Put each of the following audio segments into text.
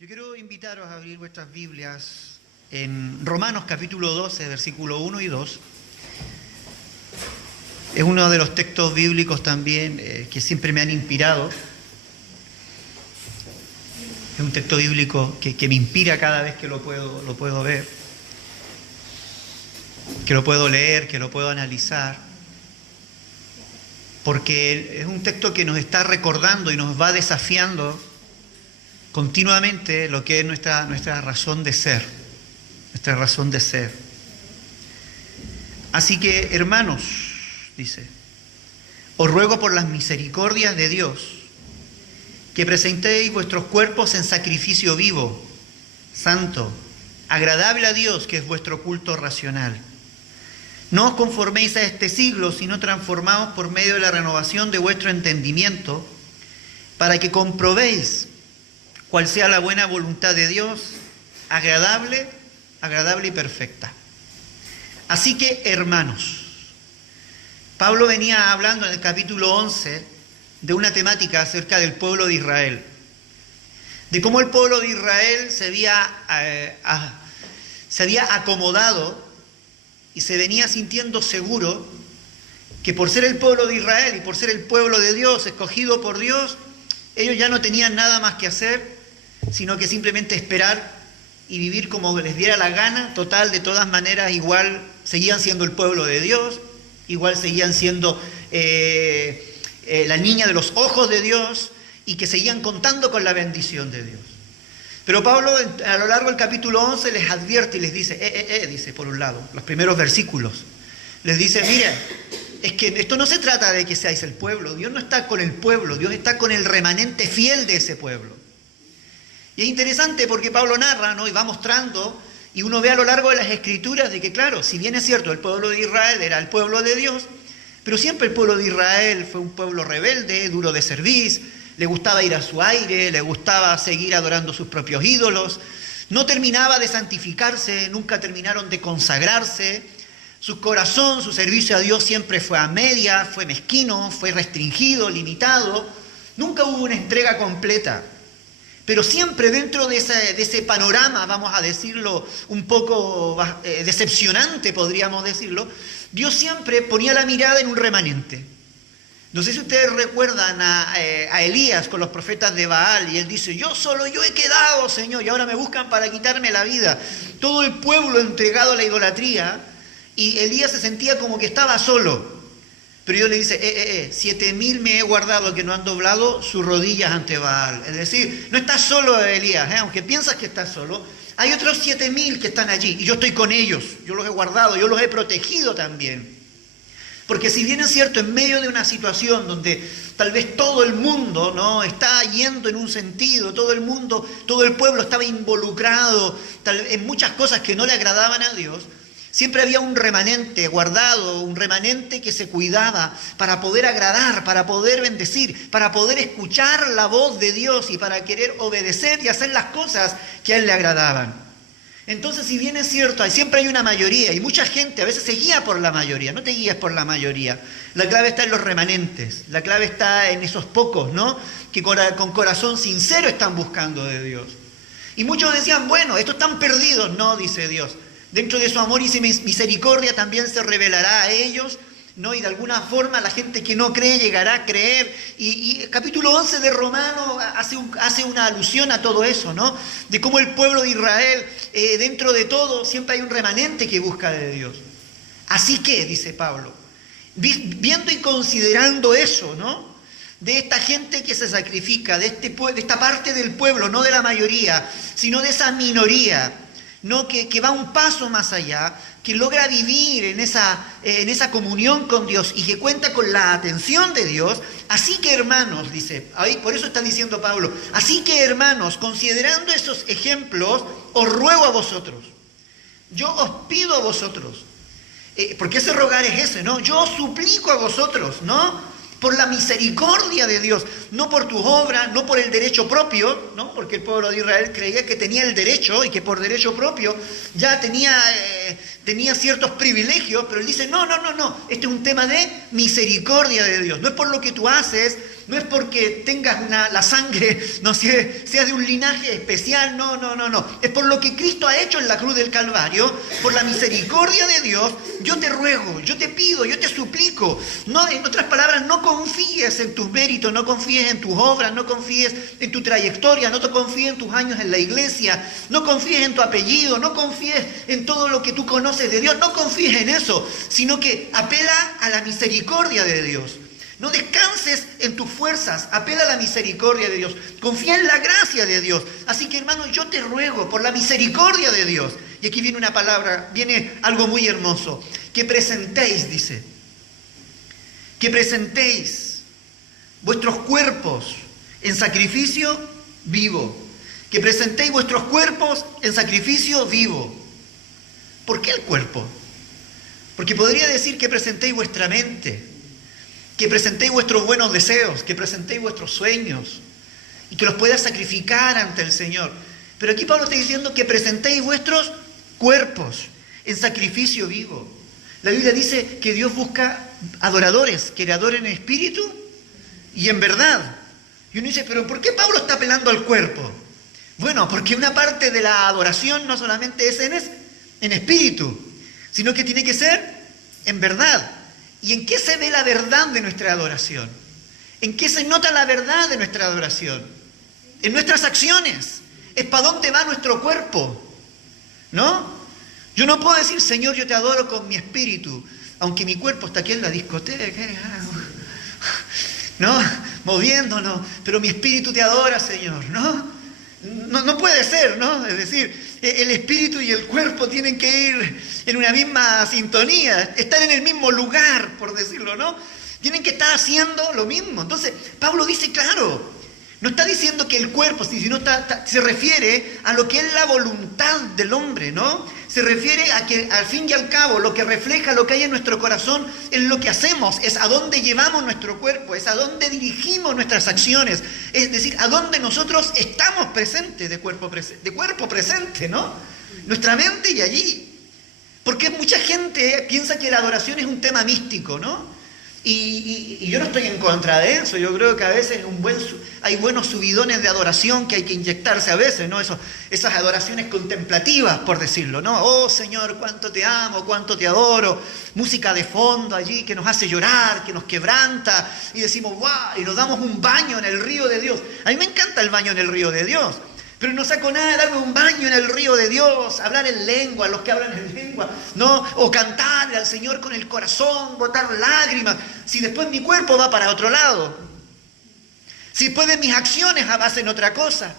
Yo quiero invitaros a abrir vuestras Biblias en Romanos capítulo 12, versículo 1 y 2. Es uno de los textos bíblicos también que siempre me han inspirado. Es un texto bíblico que me inspira cada vez que lo puedo ver, que lo puedo leer, que lo puedo analizar. Porque es un texto que nos está recordando y nos va desafiando continuamente lo que es nuestra razón de ser, nuestra razón de ser. Así que, hermanos, dice, os ruego por las misericordias de Dios que presentéis vuestros cuerpos en sacrificio vivo, santo, agradable a Dios, que es vuestro culto racional. No os conforméis a este siglo, sino transformaos por medio de la renovación de vuestro entendimiento, para que comprobéis cuál sea la buena voluntad de Dios, agradable y perfecta. Así que, hermanos, Pablo venía hablando en el capítulo 11 de una temática acerca del pueblo de Israel, de cómo el pueblo de Israel se había acomodado y se venía sintiendo seguro que por ser el pueblo de Israel y por ser el pueblo de Dios, escogido por Dios, ellos ya no tenían nada más que hacer, sino que simplemente esperar y vivir como les diera la gana. Total, de todas maneras, igual seguían siendo el pueblo de Dios, igual seguían siendo la niña de los ojos de Dios, y que seguían contando con la bendición de Dios. Pero Pablo, a lo largo del capítulo 11, les advierte y les dice, dice por un lado, los primeros versículos, les dice, miren, es que esto no se trata de que seáis el pueblo. Dios no está con el pueblo, Dios está con el remanente fiel de ese pueblo. Y es interesante porque Pablo narra, ¿no? Y va mostrando, y uno ve a lo largo de las Escrituras de que, claro, si bien es cierto, el pueblo de Israel era el pueblo de Dios, pero siempre el pueblo de Israel fue un pueblo rebelde, duro de cerviz, le gustaba ir a su aire, le gustaba seguir adorando sus propios ídolos, no terminaba de santificarse, nunca terminaron de consagrarse. Su corazón, su servicio a Dios siempre fue a media, fue mezquino, fue restringido, limitado. Nunca hubo una entrega completa. Pero siempre dentro de ese panorama, vamos a decirlo, un poco decepcionante, podríamos decirlo, Dios siempre ponía la mirada en un remanente. No sé si ustedes recuerdan a Elías con los profetas de Baal, y él dice, yo he quedado, Señor, y ahora me buscan para quitarme la vida. Todo el pueblo entregado a la idolatría, y Elías se sentía como que estaba solo. Pero Dios le dice, 7.000 me he guardado que no han doblado sus rodillas ante Baal. Es decir, no estás solo, Elías, aunque piensas que estás solo, hay otros 7.000 que están allí, y yo estoy con ellos, yo los he guardado, yo los he protegido también. Porque si bien es cierto, en medio de una situación donde tal vez todo el mundo, ¿no?, está yendo en un sentido, todo el pueblo estaba involucrado en muchas cosas que no le agradaban a Dios, siempre había un remanente guardado, un remanente que se cuidaba para poder agradar, para poder bendecir, para poder escuchar la voz de Dios y para querer obedecer y hacer las cosas que a Él le agradaban. Entonces, si bien es cierto, siempre hay una mayoría, y mucha gente a veces se guía por la mayoría. No te guíes por la mayoría. La clave está en los remanentes, la clave está en esos pocos, ¿no?, que con corazón sincero están buscando de Dios. Y muchos decían, bueno, estos están perdidos. No, dice Dios. Dentro de su amor y su misericordia también se revelará a ellos, ¿no? Y de alguna forma la gente que no cree llegará a creer. Y el capítulo 11 de Romanos hace una alusión a todo eso, ¿no? De cómo el pueblo de Israel, dentro de todo, siempre hay un remanente que busca de Dios. Así que, dice Pablo, viendo y considerando eso, ¿no?, de esta gente que se sacrifica, de esta parte del pueblo, no de la mayoría, sino de esa minoría, ¿no?, que va un paso más allá, que logra vivir en esa comunión con Dios y que cuenta con la atención de Dios. Así que, hermanos, dice, ahí por eso está diciendo Pablo, así que, hermanos, considerando esos ejemplos, os ruego a vosotros, yo os pido a vosotros, porque ese rogar es ese, ¿no? Yo os suplico a vosotros, ¿no?, por la misericordia de Dios, no por tus obras, no por el derecho propio, ¿no?, porque el pueblo de Israel creía que tenía el derecho y que por derecho propio ya tenía ciertos privilegios, pero él dice, no, este es un tema de misericordia de Dios, no es por lo que tú haces, no es porque tengas la sangre, no sé, sea de un linaje especial, no. Es por lo que Cristo ha hecho en la cruz del Calvario, por la misericordia de Dios. Yo te ruego, yo te pido, yo te suplico. No, en otras palabras, no confíes en tus méritos, no confíes en tus obras, no confíes en tu trayectoria, no te confíes en tus años en la iglesia, no confíes en tu apellido, no confíes en todo lo que tú conoces de Dios, no confíes en eso, sino que apela a la misericordia de Dios. No descanses en tus fuerzas, apela a la misericordia de Dios, confía en la gracia de Dios. Así que, hermano, yo te ruego por la misericordia de Dios. Y aquí viene una palabra, viene algo muy hermoso. Que presentéis, dice, que presentéis vuestros cuerpos en sacrificio vivo. Que presentéis vuestros cuerpos en sacrificio vivo. ¿Por qué el cuerpo? Porque podría decir que presentéis vuestra mente, que presentéis vuestros buenos deseos, que presentéis vuestros sueños y que los puedas sacrificar ante el Señor. Pero aquí Pablo está diciendo que presentéis vuestros cuerpos en sacrificio vivo. La Biblia dice que Dios busca adoradores, que le adoren en espíritu y en verdad. Y uno dice, pero ¿por qué Pablo está apelando al cuerpo? Bueno, porque una parte de la adoración no solamente es en espíritu, sino que tiene que ser en verdad. ¿Y en qué se ve la verdad de nuestra adoración? ¿En qué se nota la verdad de nuestra adoración? En nuestras acciones. Es para dónde va nuestro cuerpo, ¿no? Yo no puedo decir, Señor, yo te adoro con mi espíritu, aunque mi cuerpo está aquí en la discoteca, ¿no? Moviéndonos, pero mi espíritu te adora, Señor, ¿no? No puede ser, ¿no? Es decir, el espíritu y el cuerpo tienen que ir en una misma sintonía, estar en el mismo lugar, por decirlo, ¿no? Tienen que estar haciendo lo mismo. Entonces, Pablo dice, claro, no está diciendo que el cuerpo, sino se refiere a lo que es la voluntad del hombre, ¿no? Se refiere a que al fin y al cabo lo que refleja lo que hay en nuestro corazón es lo que hacemos, es a dónde llevamos nuestro cuerpo, es a dónde dirigimos nuestras acciones, es decir, a dónde nosotros estamos presentes, de cuerpo presente, ¿no? Nuestra mente y allí. Porque mucha gente piensa que la adoración es un tema místico, ¿no? Y yo no estoy en contra de eso. Yo creo que a veces hay buenos subidones de adoración que hay que inyectarse a veces, ¿no? Esas adoraciones contemplativas, por decirlo, ¿no? Oh, Señor, cuánto te amo, cuánto te adoro. Música de fondo allí que nos hace llorar, que nos quebranta. Y decimos, ¡guau! Y nos damos un baño en el río de Dios. A mí me encanta el baño en el río de Dios. Pero no saco nada de darme un baño en el río de Dios, hablar en lengua, los que hablan en lengua, ¿no? O cantarle al Señor con el corazón, botar lágrimas, si después mi cuerpo va para otro lado, si después de mis acciones hacen otra cosa,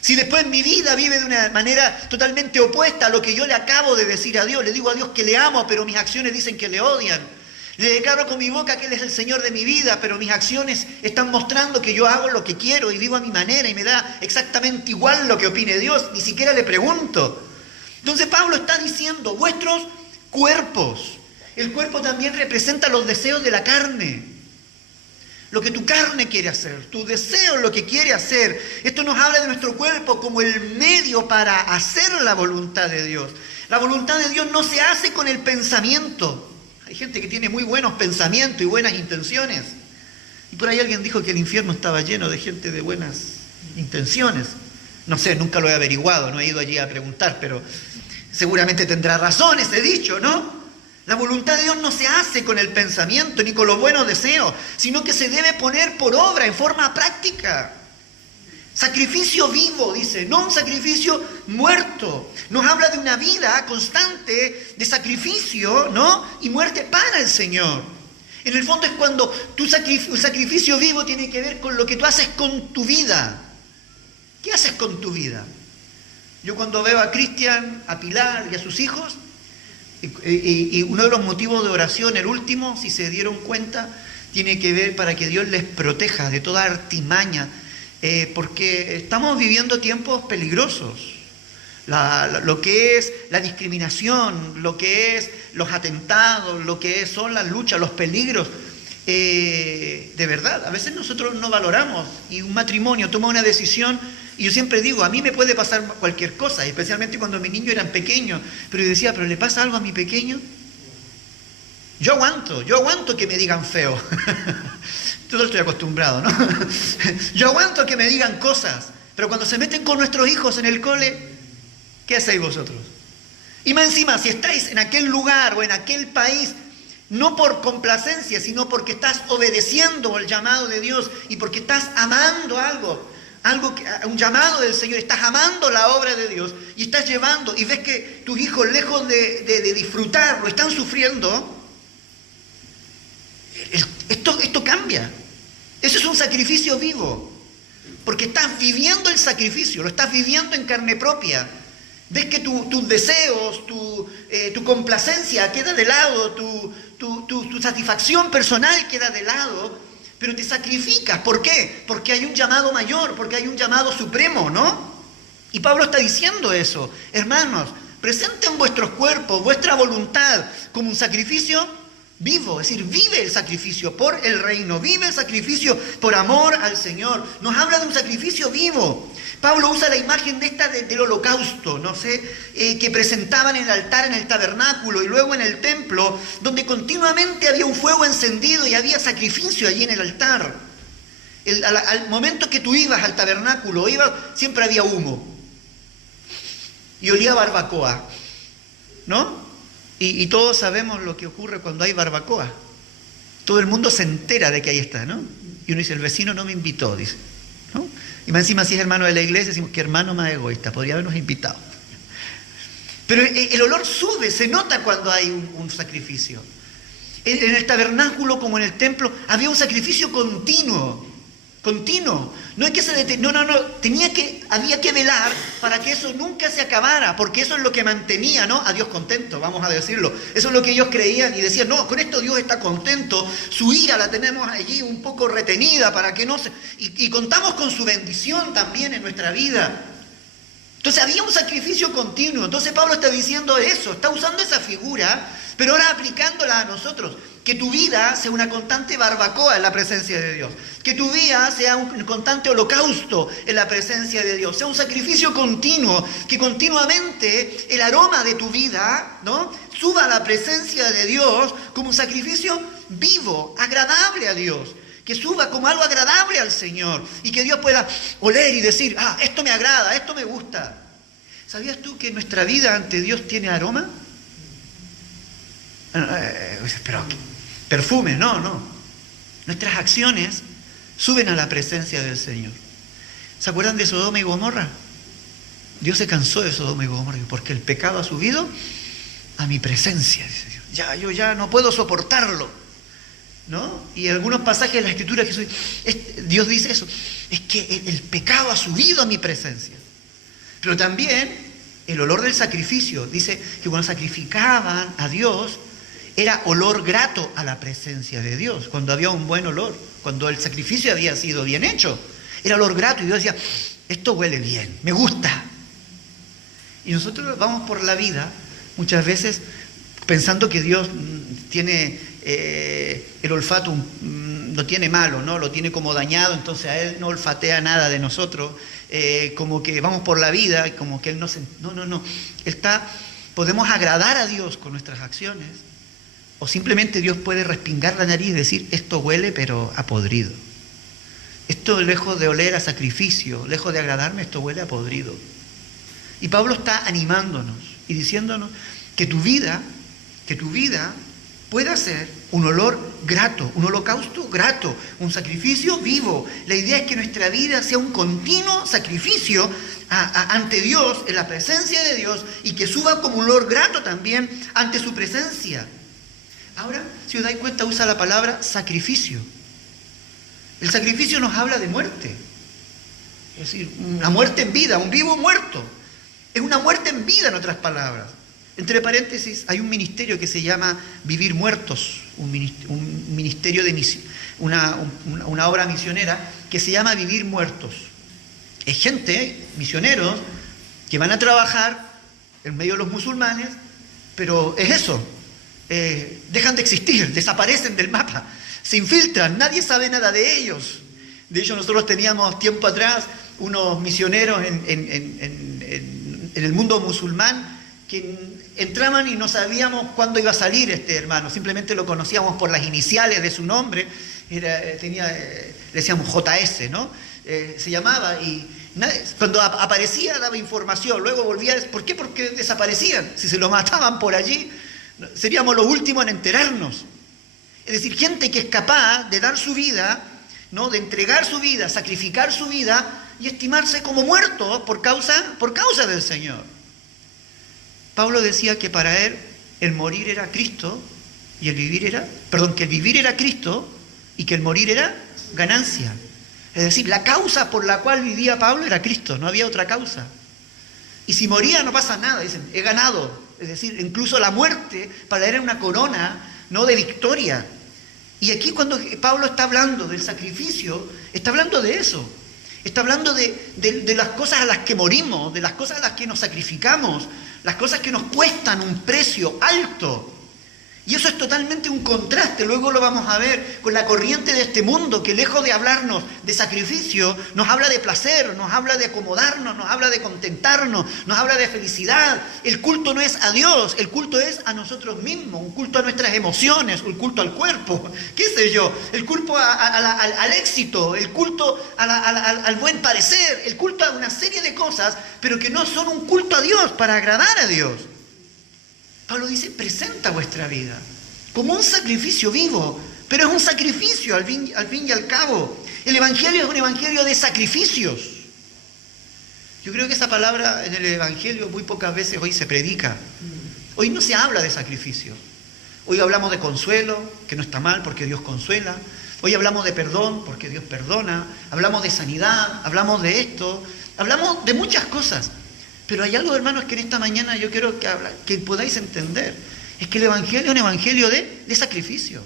si después mi vida vive de una manera totalmente opuesta a lo que yo le acabo de decir a Dios. Le digo a Dios que le amo, pero mis acciones dicen que le odian. Le declaro con mi boca que Él es el Señor de mi vida, pero mis acciones están mostrando que yo hago lo que quiero y vivo a mi manera y me da exactamente igual lo que opine Dios, ni siquiera le pregunto. Entonces Pablo está diciendo, vuestros cuerpos. El cuerpo también representa los deseos de la carne. Lo que tu carne quiere hacer, tu deseo lo que quiere hacer. Esto nos habla de nuestro cuerpo como el medio para hacer la voluntad de Dios. La voluntad de Dios no se hace con el pensamiento. Hay gente que tiene muy buenos pensamientos y buenas intenciones. Y por ahí alguien dijo que el infierno estaba lleno de gente de buenas intenciones. No sé, nunca lo he averiguado, no he ido allí a preguntar, pero seguramente tendrá razón ese dicho, ¿no? La voluntad de Dios no se hace con el pensamiento ni con los buenos deseos, sino que se debe poner por obra en forma práctica. Sacrificio vivo, dice, no un sacrificio muerto. Nos habla de una vida constante de sacrificio, ¿no? Y muerte para el Señor. En el fondo es cuando un sacrificio vivo tiene que ver con lo que tú haces con tu vida. ¿Qué haces con tu vida? Yo cuando veo a Cristian, a Pilar y a sus hijos, y uno de los motivos de oración, el último, si se dieron cuenta, tiene que ver para que Dios les proteja de toda artimaña, porque estamos viviendo tiempos peligrosos. Lo que es la discriminación, lo que es los atentados, lo que son las luchas, los peligros, de verdad, a veces nosotros no valoramos, y un matrimonio toma una decisión, y yo siempre digo, a mí me puede pasar cualquier cosa, especialmente cuando mis niños eran pequeños, pero yo decía, ¿pero le pasa algo a mi pequeño? Yo aguanto que me digan feo, Yo estoy acostumbrado, ¿no? Yo aguanto que me digan cosas, pero cuando se meten con nuestros hijos en el cole, ¿qué hacéis vosotros? Y más encima, si estáis en aquel lugar o en aquel país, no por complacencia, sino porque estás obedeciendo el llamado de Dios y porque estás amando un llamado del Señor, estás amando la obra de Dios y estás llevando, y ves que tus hijos, lejos de disfrutarlo, están sufriendo. Esto cambia. Eso es un sacrificio vivo, porque estás viviendo el sacrificio, lo estás viviendo en carne propia. Ves que tus deseos, tu complacencia queda de lado, tu satisfacción personal queda de lado, pero te sacrificas. ¿Por qué? Porque hay un llamado mayor, porque hay un llamado supremo, ¿no? Y Pablo está diciendo eso. Hermanos, presenten vuestros cuerpos, vuestra voluntad como un sacrificio vivo, es decir, vive el sacrificio por el reino, vive el sacrificio por amor al Señor. Nos habla de un sacrificio vivo. Pablo usa la imagen del holocausto, ¿no sé? Que presentaban en el altar, en el tabernáculo y luego en el templo, donde continuamente había un fuego encendido y había sacrificio allí en el altar. Al momento que tú ibas al tabernáculo, siempre había humo y olía a barbacoa, ¿no? Y todos sabemos lo que ocurre cuando hay barbacoa. Todo el mundo se entera de que ahí está, ¿no? Y uno dice, el vecino no me invitó, dice, ¿no? Y más encima, si es hermano de la iglesia, decimos, qué hermano más egoísta, podría habernos invitado. Pero el olor sube, se nota cuando hay un sacrificio. En el tabernáculo, como en el templo, había un sacrificio continuo. No es que se detenga, no, había que velar para que eso nunca se acabara, porque eso es lo que mantenía, ¿no?, a Dios contento, vamos a decirlo. Eso es lo que ellos creían y decían, no, con esto Dios está contento, su ira la tenemos allí un poco retenida para que no se... Y contamos con su bendición también en nuestra vida. Entonces había un sacrificio continuo. Entonces Pablo está diciendo eso, está usando esa figura, pero ahora aplicándola a nosotros. Que tu vida sea una constante barbacoa en la presencia de Dios. Que tu vida sea un constante holocausto en la presencia de Dios. Sea un sacrificio continuo. Que continuamente el aroma de tu vida, ¿no?, suba a la presencia de Dios como un sacrificio vivo, agradable a Dios. Que suba como algo agradable al Señor. Y que Dios pueda oler y decir, esto me agrada, esto me gusta. ¿Sabías tú que nuestra vida ante Dios tiene aroma? Pero perfume, no. Nuestras acciones suben a la presencia del Señor. ¿Se acuerdan de Sodoma y Gomorra? Dios se cansó de Sodoma y Gomorra porque el pecado ha subido a mi presencia, dice Dios. Yo ya no puedo soportarlo, ¿no? Y en algunos pasajes de la Escritura Dios dice eso, es que el pecado ha subido a mi presencia. Pero también el olor del sacrificio, dice que cuando sacrificaban a Dios, era olor grato a la presencia de Dios, cuando había un buen olor, cuando el sacrificio había sido bien hecho, era olor grato y Dios decía, esto huele bien, me gusta. Y nosotros vamos por la vida muchas veces pensando que Dios tiene el olfato, lo tiene malo, ¿no? Lo tiene como dañado, entonces a Él no olfatea nada de nosotros, como que vamos por la vida y como que Él no se... No. Podemos agradar a Dios con nuestras acciones. O simplemente Dios puede respingar la nariz y decir, esto huele pero a podrido. Esto, lejos de oler a sacrificio, lejos de agradarme, esto huele a podrido. Y Pablo está animándonos y diciéndonos que tu vida pueda ser un olor grato, un holocausto grato, un sacrificio vivo. La idea es que nuestra vida sea un continuo sacrificio ante Dios, en la presencia de Dios, y que suba como un olor grato también ante su presencia. Ahora, si os dais cuenta, usa la palabra sacrificio. El sacrificio nos habla de muerte. Es decir, una muerte en vida, un vivo muerto. Es una muerte en vida, en otras palabras. Entre paréntesis, hay un ministerio que se llama Vivir Muertos, un ministerio de misión, una obra misionera que se llama Vivir Muertos. Es gente, misioneros, que van a trabajar en medio de los musulmanes, pero es eso. Dejan de existir, desaparecen del mapa, se infiltran, nadie sabe nada de ellos. De hecho, nosotros teníamos tiempo atrás unos misioneros en el mundo musulmán que entraban y no sabíamos cuándo iba a salir este hermano, simplemente lo conocíamos por las iniciales de su nombre le decíamos JS, ¿no? Se llamaba y cuando aparecía daba información, luego volvía. ¿Por qué? Porque desaparecían. Si se lo mataban por allí, seríamos los últimos en enterarnos. Es decir, gente que es capaz de dar su vida, ¿no? De entregar su vida, sacrificar su vida y estimarse como muertos por causa del Señor. Pablo decía que para él el morir era Cristo y que el vivir era Cristo y que el morir era ganancia. Es decir, la causa por la cual vivía Pablo era Cristo, no había otra causa. Y si moría no pasa nada, dicen, he ganado. Es decir, incluso la muerte para él era una corona, ¿no? De victoria. Y aquí cuando Pablo está hablando del sacrificio, está hablando de eso. Está hablando de las cosas a las que morimos, de las cosas a las que nos sacrificamos, las cosas que nos cuestan un precio alto. Y eso es totalmente un contraste, luego lo vamos a ver con la corriente de este mundo, que lejos de hablarnos de sacrificio, nos habla de placer, nos habla de acomodarnos, nos habla de contentarnos, nos habla de felicidad. El culto no es a Dios, el culto es a nosotros mismos, un culto a nuestras emociones, un culto al cuerpo, qué sé yo, el culto al éxito, el culto al buen parecer, el culto a una serie de cosas, pero que no son un culto a Dios, para agradar a Dios. Pablo dice, presenta vuestra vida como un sacrificio vivo, pero es un sacrificio al fin y al cabo. El Evangelio es un evangelio de sacrificios. Yo creo que esa palabra en el Evangelio muy pocas veces hoy se predica. Hoy no se habla de sacrificio. Hoy hablamos de consuelo, que no está mal porque Dios consuela. Hoy hablamos de perdón porque Dios perdona. Hablamos de sanidad, hablamos de esto, hablamos de muchas cosas. Pero hay algo, hermanos, que en esta mañana yo quiero que podáis entender. Es que el Evangelio es un evangelio de sacrificio.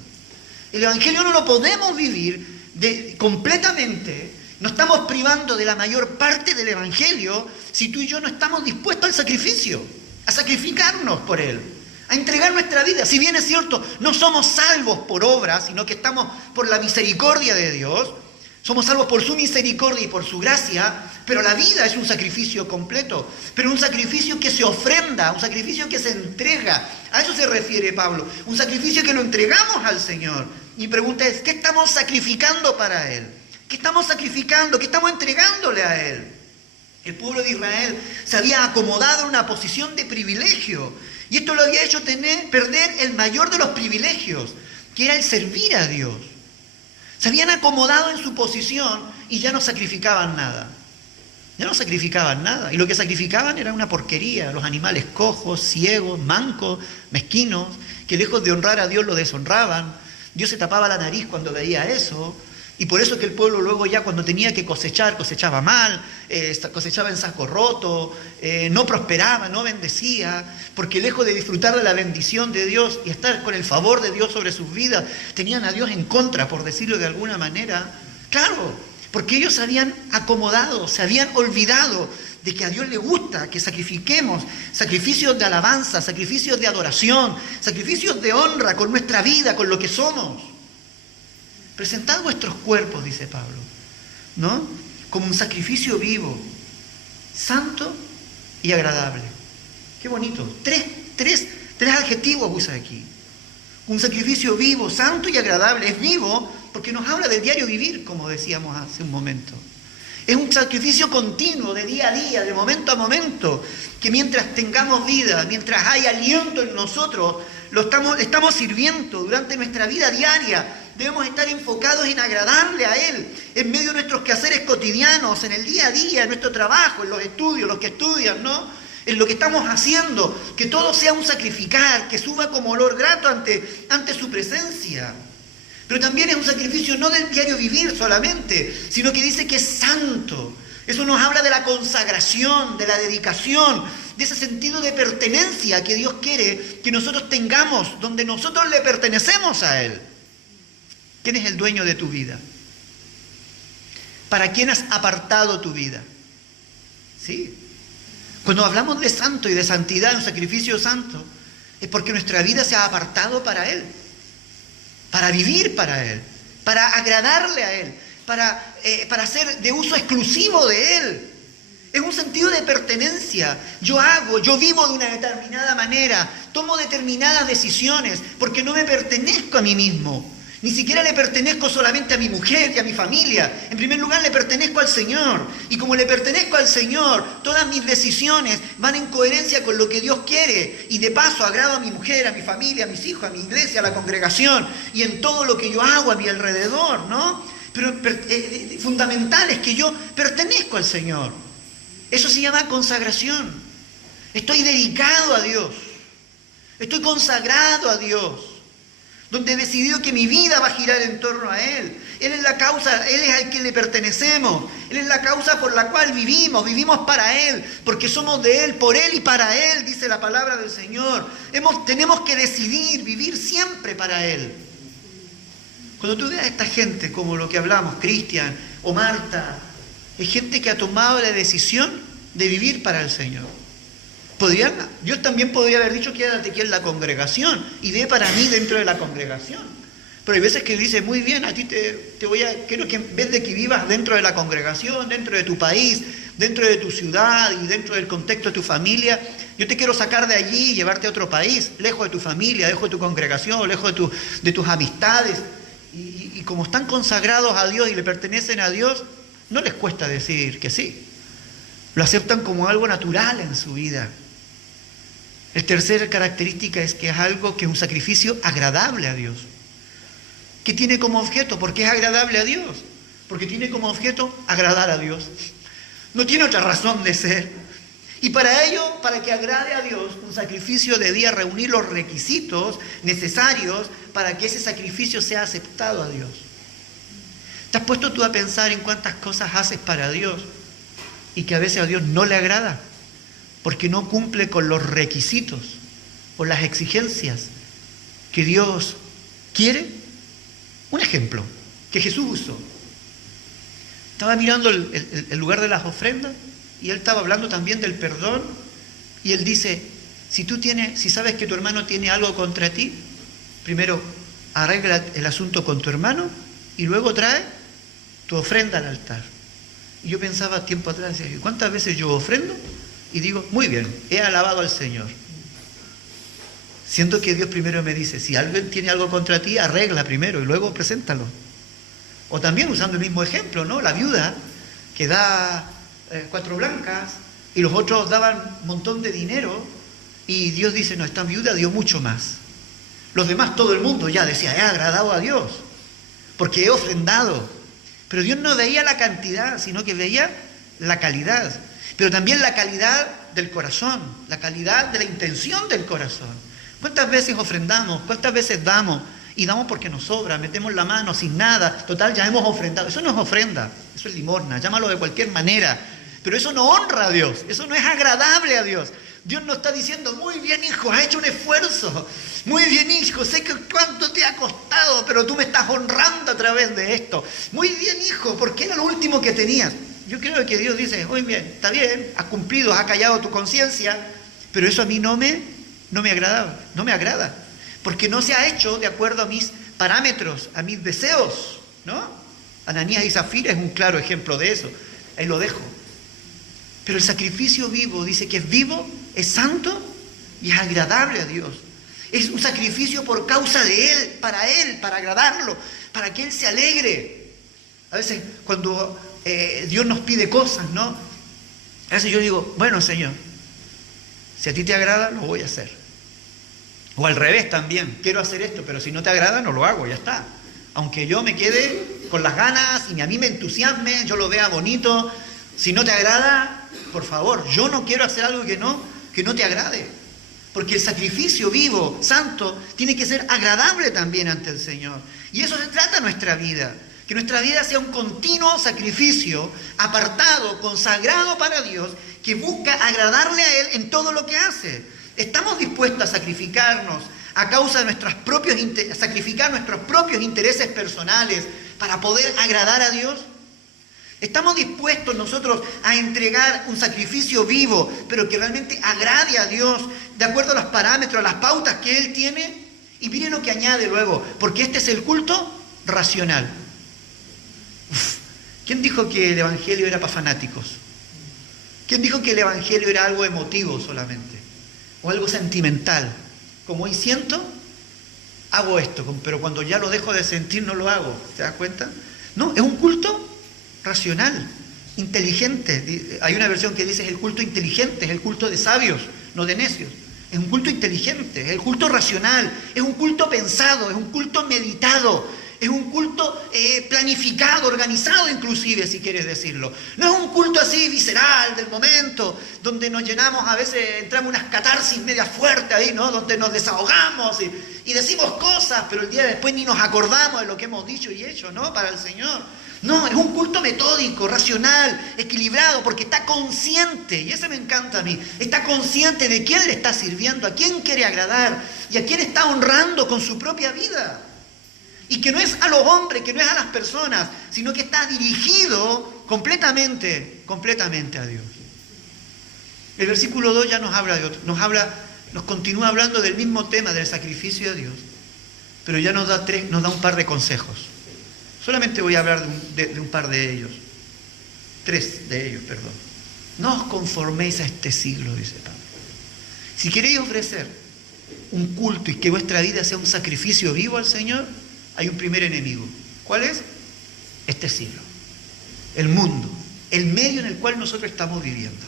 El Evangelio no lo podemos vivir completamente. No estamos privando de la mayor parte del Evangelio si tú y yo no estamos dispuestos al sacrificio, a sacrificarnos por Él, a entregar nuestra vida. Si bien es cierto, no somos salvos por obras, sino que estamos por la misericordia de Dios. Somos salvos por su misericordia y por su gracia, pero la vida es un sacrificio completo, pero un sacrificio que se ofrenda, un sacrificio que se entrega. A eso se refiere Pablo, un sacrificio que lo entregamos al Señor. Mi pregunta es, ¿qué estamos sacrificando para Él? ¿Qué estamos sacrificando? ¿Qué estamos entregándole a Él? El pueblo de Israel se había acomodado en una posición de privilegio, y esto lo había hecho perder el mayor de los privilegios, que era el servir a Dios. Se habían acomodado en su posición y ya no sacrificaban nada. Ya no sacrificaban nada. Y lo que sacrificaban era una porquería. Los animales cojos, ciegos, mancos, mezquinos, que lejos de honrar a Dios lo deshonraban. Dios se tapaba la nariz cuando veía eso. Y por eso que el pueblo luego ya cuando tenía que cosechar, cosechaba mal, cosechaba en saco roto, no prosperaba, no bendecía, porque lejos de disfrutar de la bendición de Dios y estar con el favor de Dios sobre sus vidas, tenían a Dios en contra, por decirlo de alguna manera. Claro, porque ellos se habían acomodado, se habían olvidado de que a Dios le gusta que sacrifiquemos sacrificios de alabanza, sacrificios de adoración, sacrificios de honra con nuestra vida, con lo que somos. Presentad vuestros cuerpos, dice Pablo, ¿no? Como un sacrificio vivo, santo y agradable. Qué bonito. Tres adjetivos usa aquí. Un sacrificio vivo, santo y agradable. Es vivo porque nos habla del diario vivir, como decíamos hace un momento. Es un sacrificio continuo, de día a día, de momento a momento, que mientras tengamos vida, mientras hay aliento en nosotros, estamos sirviendo durante nuestra vida diaria. Debemos estar enfocados en agradarle a Él, en medio de nuestros quehaceres cotidianos, en el día a día, en nuestro trabajo, en los estudios, los que estudian, ¿no? En lo que estamos haciendo, que todo sea un sacrificar, que suba como olor grato ante su presencia. Pero también es un sacrificio no del diario vivir solamente, sino que dice que es santo. Eso nos habla de la consagración, de la dedicación, de ese sentido de pertenencia que Dios quiere que nosotros tengamos, donde nosotros le pertenecemos a Él. ¿Quién es el dueño de tu vida? ¿Para quién has apartado tu vida? Sí. Cuando hablamos de santo y de santidad, un sacrificio santo, es porque nuestra vida se ha apartado para Él, para vivir para Él, para agradarle a Él, para ser de uso exclusivo de Él. Es un sentido de pertenencia. Yo vivo de una determinada manera, tomo determinadas decisiones, porque no me pertenezco a mí mismo. Ni siquiera le pertenezco solamente a mi mujer y a mi familia. En primer lugar, le pertenezco al Señor. Y como le pertenezco al Señor, todas mis decisiones van en coherencia con lo que Dios quiere. Y de paso agrado a mi mujer, a mi familia, a mis hijos, a mi iglesia, a la congregación y en todo lo que yo hago a mi alrededor, ¿no? Pero fundamental es que yo pertenezco al Señor. Eso se llama consagración. Estoy dedicado a Dios. Estoy consagrado a Dios. Donde he decidido que mi vida va a girar en torno a Él. Él es la causa, Él es al que le pertenecemos. Él es la causa por la cual vivimos para Él, porque somos de Él, por Él y para Él, dice la palabra del Señor. Tenemos que decidir vivir siempre para Él. Cuando tú veas a esta gente, como lo que hablamos, Cristian o Marta, es gente que ha tomado la decisión de vivir para el Señor. Yo también podría haber dicho quédate aquí en la congregación y ve para mí dentro de la congregación. Pero hay veces que dice, muy bien, a ti quiero que en vez de que vivas dentro de la congregación, dentro de tu país, dentro de tu ciudad y dentro del contexto de tu familia, yo te quiero sacar de allí y llevarte a otro país, lejos de tu familia, lejos de tu congregación, lejos de tus amistades. Y como están consagrados a Dios y le pertenecen a Dios, no les cuesta decir que sí. Lo aceptan como algo natural en su vida. La tercera característica es que es algo que es un sacrificio agradable a Dios. ¿Qué tiene como objeto? ¿Por qué es agradable a Dios? Porque tiene como objeto agradar a Dios. No tiene otra razón de ser. Y para ello, para que agrade a Dios, un sacrificio debía reunir los requisitos necesarios para que ese sacrificio sea aceptado a Dios. ¿Te has puesto tú a pensar en cuántas cosas haces para Dios y que a veces a Dios no le agrada? Porque no cumple con los requisitos o las exigencias que Dios quiere. Un ejemplo que Jesús usó. Estaba mirando el lugar de las ofrendas y Él estaba hablando también del perdón. Y Él dice, si sabes que tu hermano tiene algo contra ti, primero arregla el asunto con tu hermano y luego trae tu ofrenda al altar. Y yo pensaba tiempo atrás, ¿cuántas veces yo ofrendo? Y digo, muy bien, he alabado al Señor. Siento que Dios primero me dice, si alguien tiene algo contra ti, arregla primero y luego preséntalo. O también usando el mismo ejemplo, ¿no? La viuda que da 4 blancas y los otros daban un montón de dinero y Dios dice, no, esta viuda dio mucho más. Los demás, todo el mundo ya decía, he agradado a Dios porque he ofrendado. Pero Dios no veía la cantidad, sino que veía la calidad. Pero también la calidad del corazón, la calidad de la intención del corazón. ¿Cuántas veces ofrendamos? ¿Cuántas veces damos? Y damos porque nos sobra, metemos la mano sin nada. Total, ya hemos ofrendado. Eso no es ofrenda, eso es limosna, llámalo de cualquier manera. Pero eso no honra a Dios, eso no es agradable a Dios. Dios no está diciendo, muy bien hijo, has hecho un esfuerzo. Muy bien hijo, sé que cuánto te ha costado, pero tú me estás honrando a través de esto. Muy bien hijo, porque era lo último que tenías. Yo creo que Dios dice, muy bien, está bien, has cumplido, has callado tu conciencia, pero eso a mí no me agrada, porque no se ha hecho de acuerdo a mis parámetros, a mis deseos, ¿no? Ananías y Zafira es un claro ejemplo de eso, ahí lo dejo. Pero el sacrificio vivo dice que es vivo, es santo y es agradable a Dios. Es un sacrificio por causa de Él, para agradarlo, para que Él se alegre. A veces cuando Dios nos pide cosas, ¿no? A veces yo digo, bueno Señor, si a ti te agrada, lo voy a hacer. O al revés también, quiero hacer esto, pero si no te agrada, no lo hago, ya está. Aunque yo me quede con las ganas y a mí me entusiasme, yo lo vea bonito, si no te agrada, por favor, yo no quiero hacer algo que no te agrade. Porque el sacrificio vivo, santo, tiene que ser agradable también ante el Señor. Y eso se trata nuestra vida. Que nuestra vida sea un continuo sacrificio, apartado, consagrado para Dios, que busca agradarle a Él en todo lo que hace. ¿Estamos dispuestos a sacrificarnos a causa de sacrificar nuestros propios intereses personales para poder agradar a Dios? ¿Estamos dispuestos nosotros a entregar un sacrificio vivo, pero que realmente agrade a Dios, de acuerdo a los parámetros, a las pautas que Él tiene? Y miren lo que añade luego, porque este es el culto racional. ¿Quién dijo que el Evangelio era para fanáticos? ¿Quién dijo que el Evangelio era algo emotivo solamente? O algo sentimental. Como hoy siento, hago esto, pero cuando ya lo dejo de sentir no lo hago. ¿Te das cuenta? No, es un culto racional, inteligente. Hay una versión que dice es el culto inteligente, es el culto de sabios, no de necios. Es un culto inteligente, es el culto racional, es un culto pensado, es un culto meditado, es un culto planificado, organizado inclusive, si quieres decirlo. No es un culto así visceral del momento, donde nos llenamos, a veces entramos unas catarsis medias fuertes ahí, ¿no? Donde nos desahogamos y decimos cosas, pero el día después ni nos acordamos de lo que hemos dicho y hecho, ¿no? Para el Señor. No, es un culto metódico, racional, equilibrado, porque está consciente, y eso me encanta a mí, está consciente de quién le está sirviendo, a quién quiere agradar y a quién está honrando con su propia vida. Y que no es a los hombres, que no es a las personas, sino que está dirigido completamente a Dios. El versículo 2 ya nos continúa hablando del mismo tema, del sacrificio a Dios, pero ya nos da un par de consejos. Solamente voy a hablar de un par de ellos. 3 de ellos, perdón. No os conforméis a este siglo, dice Pablo. Si queréis ofrecer un culto y que vuestra vida sea un sacrificio vivo al Señor, hay un primer enemigo. ¿Cuál es? Este siglo. El mundo. El medio en el cual nosotros estamos viviendo.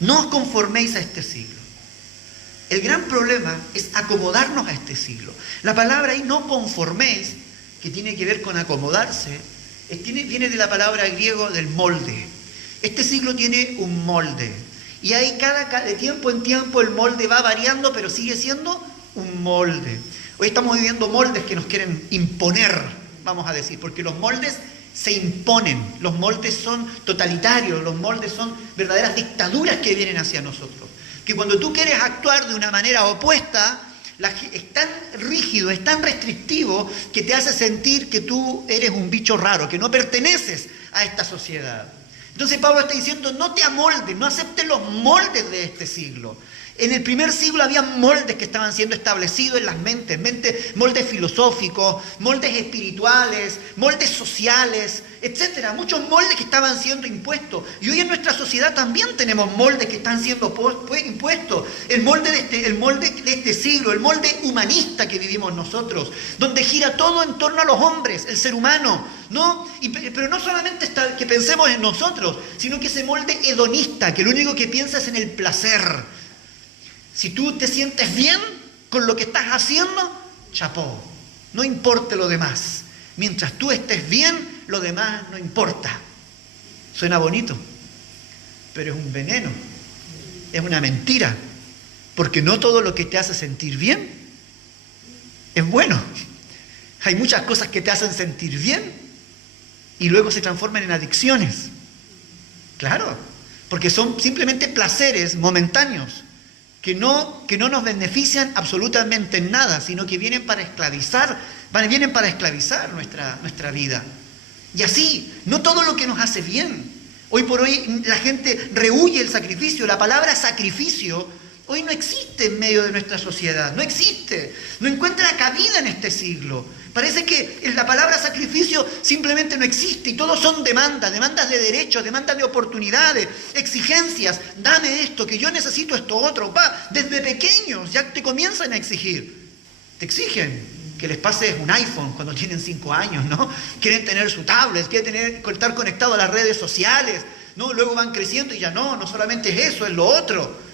No os conforméis a este siglo. El gran problema es acomodarnos a este siglo. La palabra ahí, no conforméis, que tiene que ver con acomodarse, viene de la palabra griego del molde. Este siglo tiene un molde. Y ahí de tiempo en tiempo el molde va variando, pero sigue siendo un molde. Hoy estamos viviendo moldes que nos quieren imponer, vamos a decir, porque los moldes se imponen, los moldes son totalitarios, los moldes son verdaderas dictaduras que vienen hacia nosotros. Que cuando tú quieres actuar de una manera opuesta, es tan rígido, es tan restrictivo, que te hace sentir que tú eres un bicho raro, que no perteneces a esta sociedad. Entonces Pablo está diciendo, no te amoldes, no aceptes los moldes de este siglo. En el primer siglo había moldes que estaban siendo establecidos en las mentes, moldes filosóficos, moldes espirituales, moldes sociales, etcétera. Muchos moldes que estaban siendo impuestos. Y hoy en nuestra sociedad también tenemos moldes que están siendo impuestos. El molde de este siglo, el molde humanista que vivimos nosotros, donde gira todo en torno a los hombres, el ser humano, ¿no? Pero no solamente que pensemos en nosotros, sino que ese molde hedonista, que lo único que piensa es en el placer. Si tú te sientes bien con lo que estás haciendo, chapó, no importa lo demás. Mientras tú estés bien, lo demás no importa. Suena bonito, pero es un veneno, es una mentira, porque no todo lo que te hace sentir bien es bueno. Hay muchas cosas que te hacen sentir bien y luego se transforman en adicciones. Claro, porque son simplemente placeres momentáneos, que no nos benefician absolutamente en nada, sino que vienen para esclavizar nuestra vida. Y así, no todo lo que nos hace bien. Hoy por hoy la gente rehúye el sacrificio. La palabra sacrificio hoy no existe en medio de nuestra sociedad, no existe, no encuentra cabida en este siglo. Parece que la palabra sacrificio simplemente no existe y todos son demandas de derechos, demandas de oportunidades, exigencias. Dame esto, que yo necesito esto otro. Desde pequeños ya te comienzan a exigir. Te exigen que les pases un iPhone cuando tienen 5 años, ¿no? Quieren tener su tablet, quieren estar conectados a las redes sociales, ¿no? Luego van creciendo y ya no solamente es eso, es lo otro.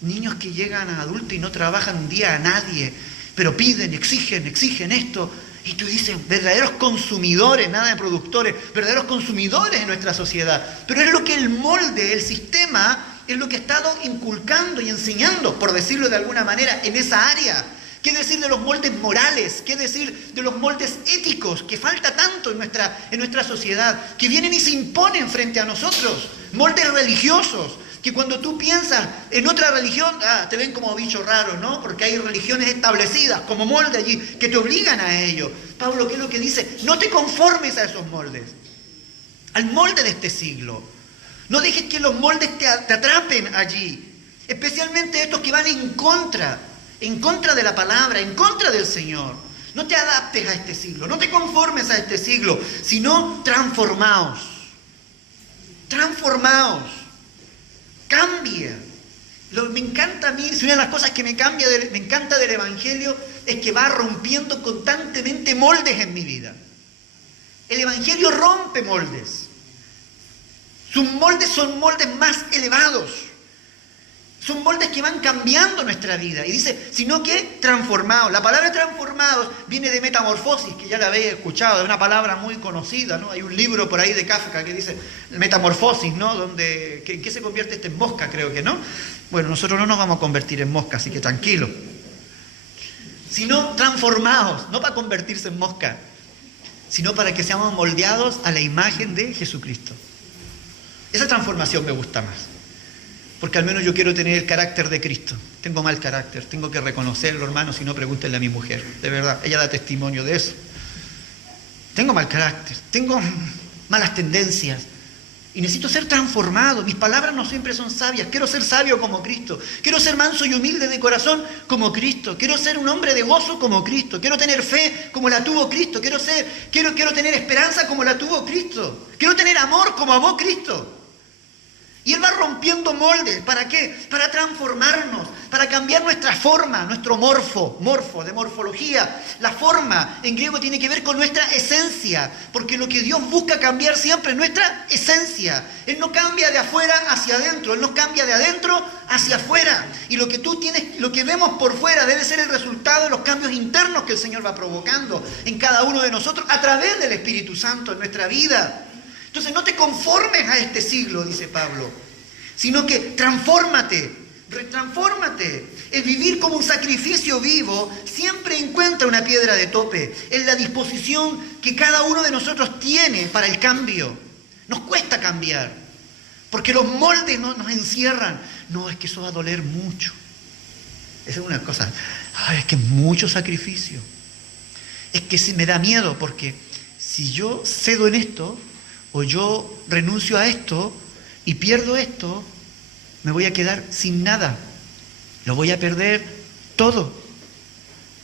Niños que llegan a adultos y no trabajan un día a nadie, pero piden, exigen esto. Y tú dices, verdaderos consumidores, nada de productores, verdaderos consumidores en nuestra sociedad. Pero es lo que el molde, el sistema, es lo que ha estado inculcando y enseñando, por decirlo de alguna manera, en esa área. ¿Qué decir de los moldes morales? ¿Qué decir de los moldes éticos? Que falta tanto en nuestra sociedad, que vienen y se imponen frente a nosotros. Moldes religiosos, que cuando tú piensas en otra religión, te ven como bicho raro, ¿no? Porque hay religiones establecidas como molde allí que te obligan a ello. Pablo, ¿qué es lo que dice? No te conformes a esos moldes, al molde de este siglo. No dejes que los moldes te atrapen allí, especialmente estos que van en contra de la palabra, en contra del Señor. No te adaptes a este siglo, no te conformes a este siglo, sino transformaos. Cambia. Me encanta a mí, es una de las cosas que me encanta del Evangelio, es que va rompiendo constantemente moldes en mi vida. El Evangelio rompe moldes. Sus moldes son moldes más elevados. Son moldes que van cambiando nuestra vida. Y dice, sino que transformados. La palabra transformados viene de metamorfosis, que ya la habéis escuchado, de una palabra muy conocida, ¿no? Hay un libro por ahí de Kafka que dice metamorfosis, ¿no? Donde, ¿en qué se convierte este en mosca? Creo que, ¿no? Bueno, nosotros no nos vamos a convertir en mosca, así que tranquilo. Sino transformados, no para convertirse en mosca, sino para que seamos moldeados a la imagen de Jesucristo. Esa transformación me gusta más. Porque al menos yo quiero tener el carácter de Cristo. Tengo mal carácter, tengo que reconocerlo, hermano, si no pregúntenle a mi mujer. De verdad, ella da testimonio de eso. Tengo mal carácter, tengo malas tendencias y necesito ser transformado. Mis palabras no siempre son sabias. Quiero ser sabio como Cristo. Quiero ser manso y humilde de corazón como Cristo. Quiero ser un hombre de gozo como Cristo. Quiero tener fe como la tuvo Cristo. Quiero tener esperanza como la tuvo Cristo. Quiero tener amor como amó Cristo. Y Él va rompiendo moldes. ¿Para qué? Para transformarnos, para cambiar nuestra forma, nuestro morfo, de morfología. La forma en griego tiene que ver con nuestra esencia, porque lo que Dios busca cambiar siempre es nuestra esencia. Él no cambia de afuera hacia adentro, Él no cambia de adentro hacia afuera. Y lo que tú tienes, lo que vemos por fuera debe ser el resultado de los cambios internos que el Señor va provocando en cada uno de nosotros a través del Espíritu Santo en nuestra vida. Entonces no te conformes a este siglo, dice Pablo, sino que transfórmate. El vivir como un sacrificio vivo siempre encuentra una piedra de tope en la disposición que cada uno de nosotros tiene para el cambio. Nos cuesta cambiar, porque los moldes nos encierran. No, es que eso va a doler mucho. Esa es una cosa. Es que es mucho sacrificio. Es que me da miedo, porque si yo cedo en esto, o yo renuncio a esto y pierdo esto, me voy a quedar sin nada. Lo voy a perder todo.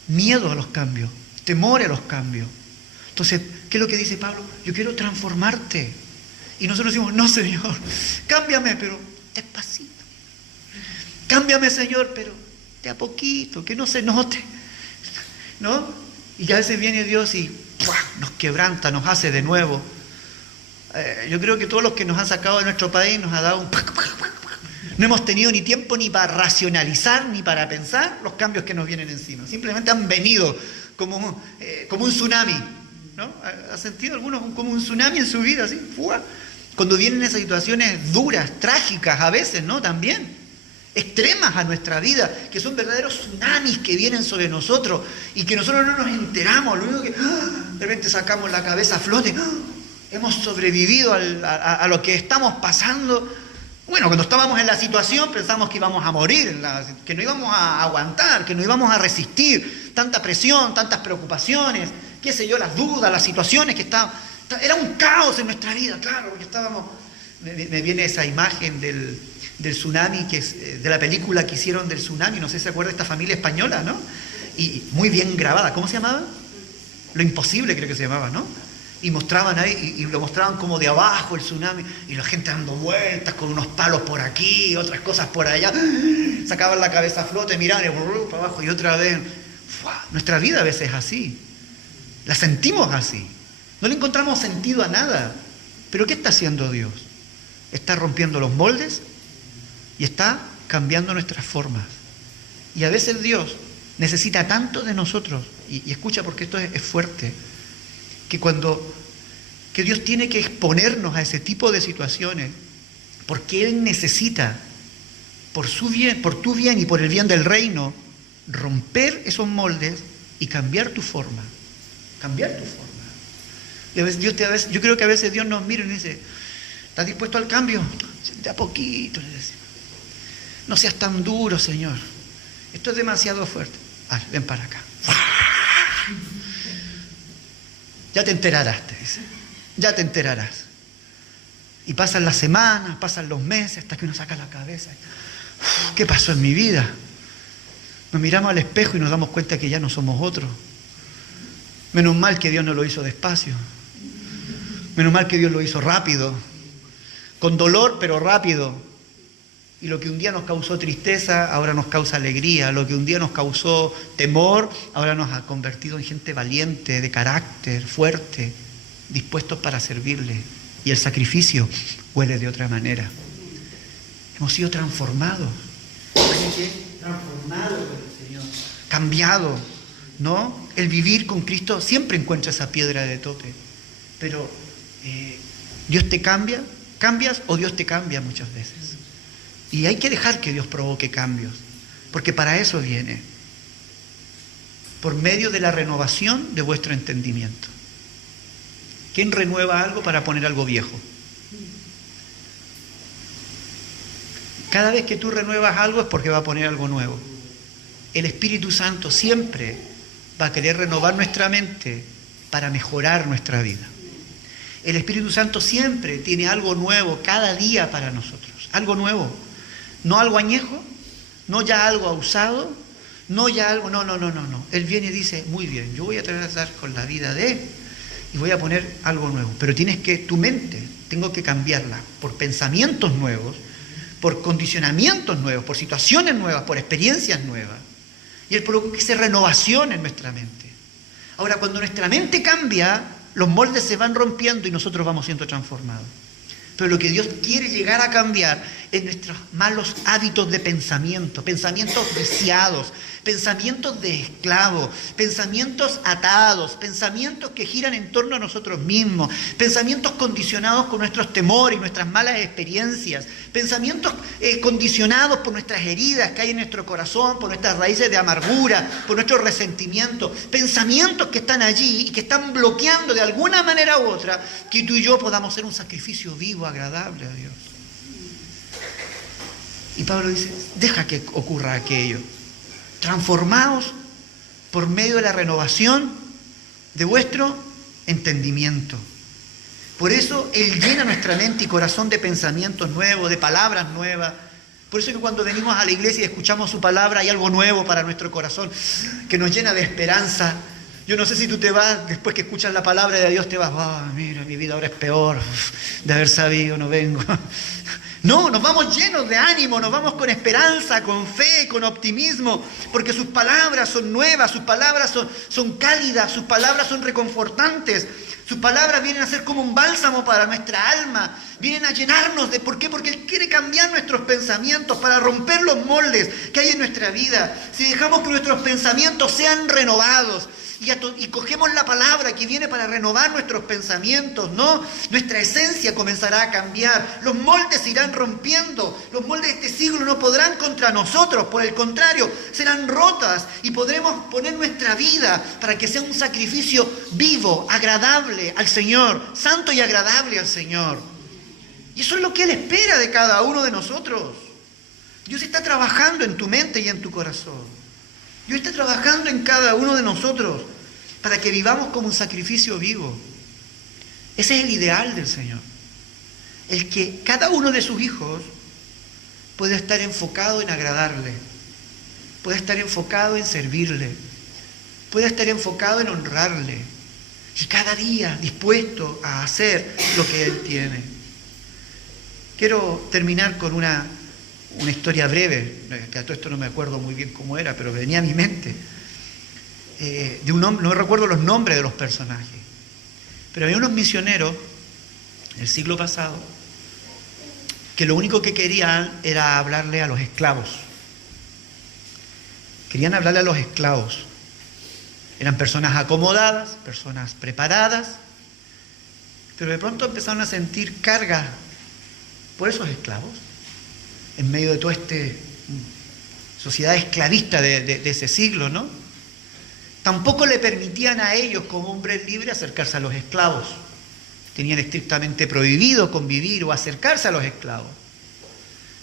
Miedo a los cambios, temor a los cambios. Entonces, ¿qué es lo que dice Pablo? Yo quiero transformarte. Y nosotros decimos, no, Señor, cámbiame, pero despacito. Cámbiame, Señor, pero de a poquito, que no se note. ¿No? Y a veces viene Dios y ¡pua!, nos quebranta, nos hace de nuevo. Yo creo que todos los que nos han sacado de nuestro país nos ha dado un... No hemos tenido ni tiempo ni para racionalizar, ni para pensar los cambios que nos vienen encima. Simplemente han venido como un tsunami, ¿no? ¿Ha sentido algunos como un tsunami en su vida? ¿Así? ¡Fua! Cuando vienen esas situaciones duras, trágicas a veces, ¿no? También extremas a nuestra vida, que son verdaderos tsunamis que vienen sobre nosotros y que nosotros no nos enteramos. Lo único que de repente sacamos la cabeza a flote. Hemos sobrevivido a lo que estamos pasando. Bueno, cuando estábamos en la situación pensamos que íbamos a morir, que no íbamos a aguantar, que no íbamos a resistir tanta presión, tantas preocupaciones, qué sé yo, las dudas, las situaciones que estaban... Era un caos en nuestra vida, claro, porque estábamos... Me viene esa imagen del tsunami, de la película que hicieron del tsunami, no sé si se acuerda de esta familia española, ¿no? Y muy bien grabada, ¿cómo se llamaba? Lo Imposible creo que se llamaba, ¿no? Y mostraban ahí, y lo mostraban como de abajo el tsunami, y la gente dando vueltas con unos palos por aquí, otras cosas por allá, sacaban la cabeza a flote, miraban y para abajo, y otra vez. ¡Fua! Nuestra vida a veces es así, la sentimos así, no le encontramos sentido a nada. Pero ¿qué está haciendo Dios? Está rompiendo los moldes y está cambiando nuestras formas. Y a veces Dios necesita tanto de nosotros, y escucha porque esto es fuerte, que Dios tiene que exponernos a ese tipo de situaciones, porque Él necesita, por su bien, por tu bien y por el bien del reino, romper esos moldes y cambiar tu forma. Cambiar tu forma. Y a veces, yo creo que a veces Dios nos mira y nos dice, ¿estás dispuesto al cambio? De a poquito, le decimos. No seas tan duro, Señor. Esto es demasiado fuerte. Ven para acá. Ya te enterarás, te dice. Ya te enterarás. Y pasan las semanas, pasan los meses, hasta que uno saca la cabeza. ¿Qué pasó en mi vida? Nos miramos al espejo y nos damos cuenta que ya no somos otros. Menos mal que Dios no lo hizo despacio. Menos mal que Dios lo hizo rápido. Con dolor, pero rápido. Y lo que un día nos causó tristeza, ahora nos causa alegría. Lo que un día nos causó temor, ahora nos ha convertido en gente valiente, de carácter, fuerte, dispuestos para servirle. Y el sacrificio huele de otra manera. Hemos sido transformados. Transformados por el Señor. Cambiado, ¿no? El vivir con Cristo siempre encuentra esa piedra de tope. Pero Dios te cambia, cambias o Dios te cambia muchas veces. Y hay que dejar que Dios provoque cambios, porque para eso viene, por medio de la renovación de vuestro entendimiento. ¿Quién renueva algo para poner algo viejo? Cada vez que tú renuevas algo es porque va a poner algo nuevo. El Espíritu Santo siempre va a querer renovar nuestra mente para mejorar nuestra vida. El Espíritu Santo siempre tiene algo nuevo cada día para nosotros, algo nuevo. No algo añejo, no ya algo usado, no ya algo, no. Él viene y dice, muy bien, yo voy a tratar con la vida de él y voy a poner algo nuevo. Pero tienes que, tu mente, tengo que cambiarla por pensamientos nuevos, por condicionamientos nuevos, por situaciones nuevas, por experiencias nuevas. Y él provoca esa renovación en nuestra mente. Ahora, cuando nuestra mente cambia, los moldes se van rompiendo y nosotros vamos siendo transformados. Pero lo que Dios quiere llegar a cambiar es nuestros malos hábitos de pensamiento, pensamientos viciados, pensamientos de esclavos, pensamientos atados, pensamientos que giran en torno a nosotros mismos, pensamientos condicionados con nuestros temores y nuestras malas experiencias, pensamientos condicionados por nuestras heridas que hay en nuestro corazón, por nuestras raíces de amargura, por nuestro resentimiento, pensamientos que están allí y que están bloqueando de alguna manera u otra que tú y yo podamos ser un sacrificio vivo, agradable a Dios. Y Pablo dice, deja que ocurra aquello. Transformaos por medio de la renovación de vuestro entendimiento. Por eso Él llena nuestra mente y corazón de pensamientos nuevos, de palabras nuevas. Por eso es que cuando venimos a la iglesia y escuchamos su palabra hay algo nuevo para nuestro corazón que nos llena de esperanza. Yo no sé si tú te vas, después que escuchas la palabra de Dios, te vas, mira, mi vida ahora es peor, de haber sabido, no vengo. No, nos vamos llenos de ánimo, nos vamos con esperanza, con fe, con optimismo, porque sus palabras son nuevas, sus palabras son cálidas, sus palabras son reconfortantes, sus palabras vienen a ser como un bálsamo para nuestra alma, vienen a llenarnos de... ¿Por qué? Porque Él quiere cambiar nuestros pensamientos para romper los moldes que hay en nuestra vida. Si dejamos que nuestros pensamientos sean renovados, y cogemos la palabra que viene para renovar nuestros pensamientos, ¿no? Nuestra esencia comenzará a cambiar, los moldes se irán rompiendo, los moldes de este siglo no podrán contra nosotros, por el contrario, serán rotas y podremos poner nuestra vida para que sea un sacrificio vivo, agradable al Señor, santo y agradable al Señor. Y eso es lo que Él espera de cada uno de nosotros. Dios está trabajando en tu mente y en tu corazón. Dios está trabajando en cada uno de nosotros para que vivamos como un sacrificio vivo. Ese es el ideal del Señor. El que cada uno de sus hijos pueda estar enfocado en agradarle, pueda estar enfocado en servirle, pueda estar enfocado en honrarle y cada día dispuesto a hacer lo que Él tiene. Quiero terminar con una historia breve, que a todo esto no me acuerdo muy bien cómo era, pero venía a mi mente, de un hombre, no recuerdo los nombres de los personajes, pero había unos misioneros del siglo pasado que lo único que querían era hablarle a los esclavos. Querían hablarle a los esclavos. Eran personas acomodadas, personas preparadas, pero de pronto empezaron a sentir carga por esos esclavos. En medio de toda esta sociedad esclavista de ese siglo, ¿no? Tampoco le permitían a ellos, como hombres libres, acercarse a los esclavos. Tenían estrictamente prohibido convivir o acercarse a los esclavos.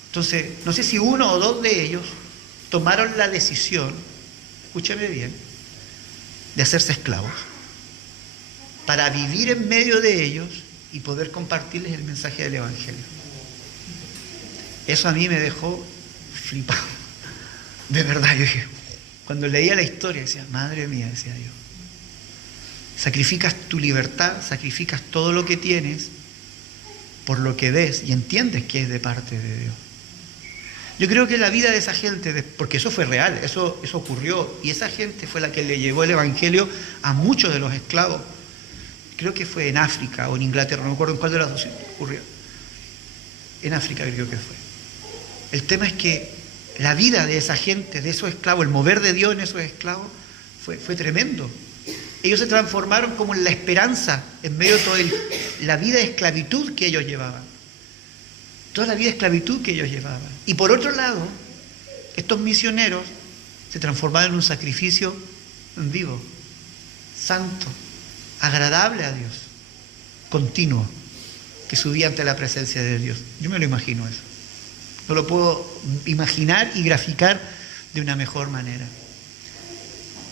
Entonces, no sé si uno o dos de ellos tomaron la decisión, escúchame bien, de hacerse esclavos, para vivir en medio de ellos y poder compartirles el mensaje del Evangelio. Eso a mí me dejó flipado. De verdad, yo dije, cuando leía la historia, decía, madre mía, decía yo, sacrificas tu libertad, sacrificas todo lo que tienes por lo que ves y entiendes que es de parte de Dios. Yo creo que la vida de esa gente, porque eso fue real, eso ocurrió, y esa gente fue la que le llevó el Evangelio a muchos de los esclavos. Creo que fue en África o en Inglaterra, no me acuerdo en cuál de las dos ocurrió. En África creo que fue. El tema es que la vida de esa gente, de esos esclavos, el mover de Dios en esos esclavos, fue tremendo. Ellos se transformaron como en la esperanza en medio de toda la vida de esclavitud que ellos llevaban. Toda la vida de esclavitud que ellos llevaban. Y por otro lado, estos misioneros se transformaron en un sacrificio en vivo, santo, agradable a Dios, continuo, que subía ante la presencia de Dios. Yo me lo imagino eso. No lo puedo imaginar y graficar de una mejor manera.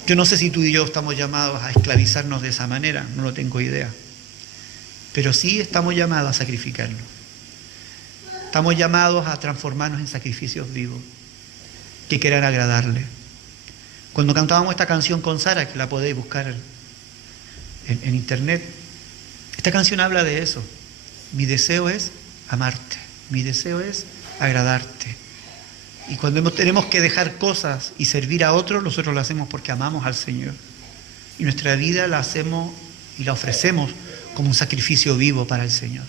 Yo no sé si tú y yo estamos llamados a esclavizarnos de esa manera, no lo tengo idea. Pero sí estamos llamados a sacrificarnos. Estamos llamados a transformarnos en sacrificios vivos que quieran agradarle. Cuando cantábamos esta canción con Sara, que la podéis buscar en internet, esta canción habla de eso. Mi deseo es amarte, mi deseo es agradarte. Y cuando tenemos que dejar cosas y servir a otros, nosotros lo hacemos porque amamos al Señor. Y nuestra vida la hacemos y la ofrecemos como un sacrificio vivo para el Señor.